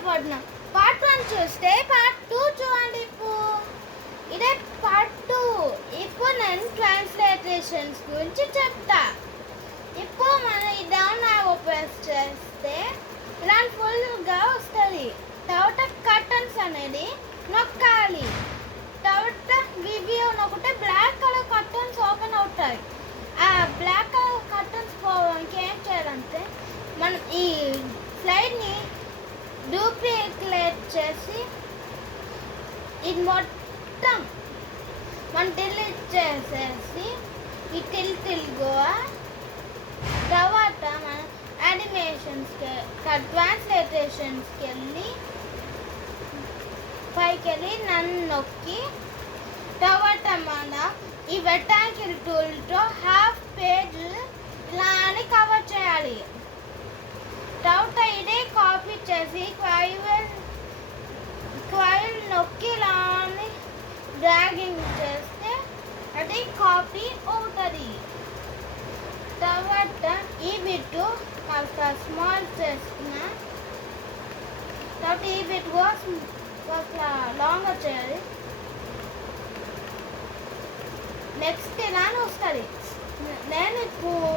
ఇష్టపడినాం. Part 1 చూస్తే part 2 చూడండి. ఇదే పార్ట్ 2. ఇప్పుడు నేను ట్రాన్స్లేషన్స్ గురించి చెప్తా. ఇప్పుడు మనం ఈ డౌన్ యారో ప్రెస్ చేస్తే ఇలాంటి ఫుల్గా వస్తుంది. తర్వాత కర్టన్స్ అనేది నొక్కాలి. తర్వాత రివ్యూ నొక్కితే బ్లాక్ కలర్ కర్టన్స్ ఓపెన్ అవుతాయి. ఆ బ్లాక్ కలర్ కర్టన్స్ పోవడానికి ఏం చేయాలంటే మనం ఈ స్లైడ్ని డూప్లికేట్ చేసి ఇది మొత్తం మనం డిలీట్ చేసేసి ఈ తిల్గోవా తర్వాత మనం యానిమేషన్స్కి ట్రాన్స్లేషన్స్కి వెళ్ళి పైకి వెళ్ళి నన్ను నొక్కి తర్వాత మన ఈ రెక్టాంగిల్ టూల్తో హాఫ్ పేజ్ ఇలా అని కవర్ చేయాలి. తర్వాత ఇదే కాపీ చేసి క్వైల్ నొక్కి ఇలా అని డ్రాగింగ్ చేస్తే అది కాపీ అవుతుంది. తర్వాత ఈ బిట్టు కాస్త స్మాల్ చేసిన తర్వాత ఈ బిట్ కాస్త లాంగ్ చేయాలి. నెక్స్ట్ ఇలా వస్తుంది. నేను ఇప్పుడు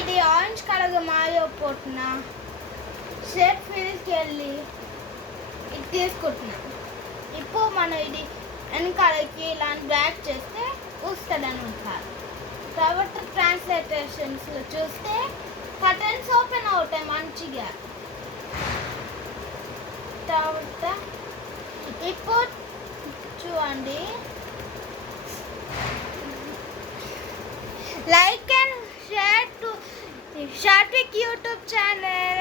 ఇది ఆరెంజ్ కలర్గా మారిపోతున్నా షేప్ ఫిల్కి వెళ్ళి ఇది తీసుకుంటున్నా. ఇప్పుడు మనం ఇది వెనకాలకి ఇలాంటి బ్యాక్ చేస్తే వస్తుంది అనమాట. తర్వాత ట్రాన్స్లేషన్స్లో చూస్తే కర్టన్స్ ఓపెన్ అవుతాయి మంచిగా. తర్వాత ఇప్పుడు చూడండి, లైక్ అండ్ షేర్ టు షార్ట్విక్ యూట్యూబ్ ఛానల్.